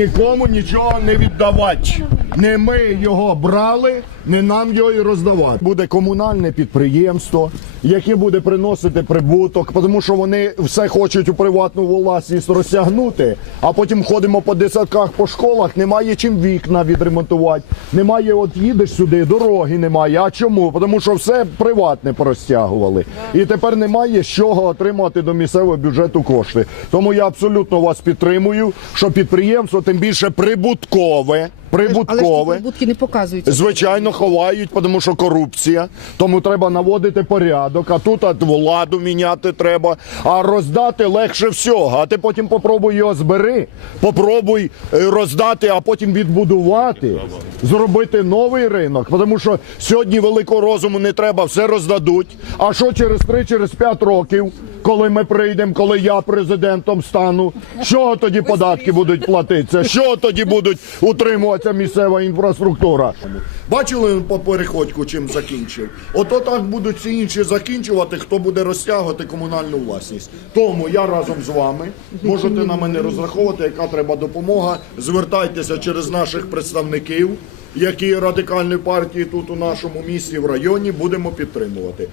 Нікому нічого не віддавати. Не ми його брали, не нам його і роздавати. Буде комунальне підприємство, яке буде приносити прибуток, тому що вони все хочуть у приватну власність розтягнути, а потім ходимо по десятках по школах, немає чим вікна відремонтувати, немає, от їдеш сюди, дороги немає. А чому? Тому що все приватне порозтягували. І тепер немає з чого отримати до місцевого бюджету кошти. Тому я абсолютно вас підтримую, що підприємство тим більше прибуткове. Прибуткове. прибутки не показуються. Звичайно, ховають, тому що корупція. Тому треба наводити порядок. А тут от владу міняти треба. А роздати легше всього. А ти потім попробуй його збери, попробуй е, роздати, а потім відбудувати, зробити новий ринок. Тому що сьогодні великого розуму не треба, все роздадуть. А що через 3 через 5 років, коли ми прийдемо, коли я президентом стану, що тоді податки будуть платитися? Що тоді будуть утримуватися місцева інфраструктура? Бачили по переходьку, чим закінчив? Ото так будуть всі інші закінчувати, хто буде розтягувати комунальну власність. Тому я разом з вами можете на мене розраховувати, яка треба допомога. Звертайтеся через наших представників, які радикальної партії тут у нашому місті в районі будемо підтримувати.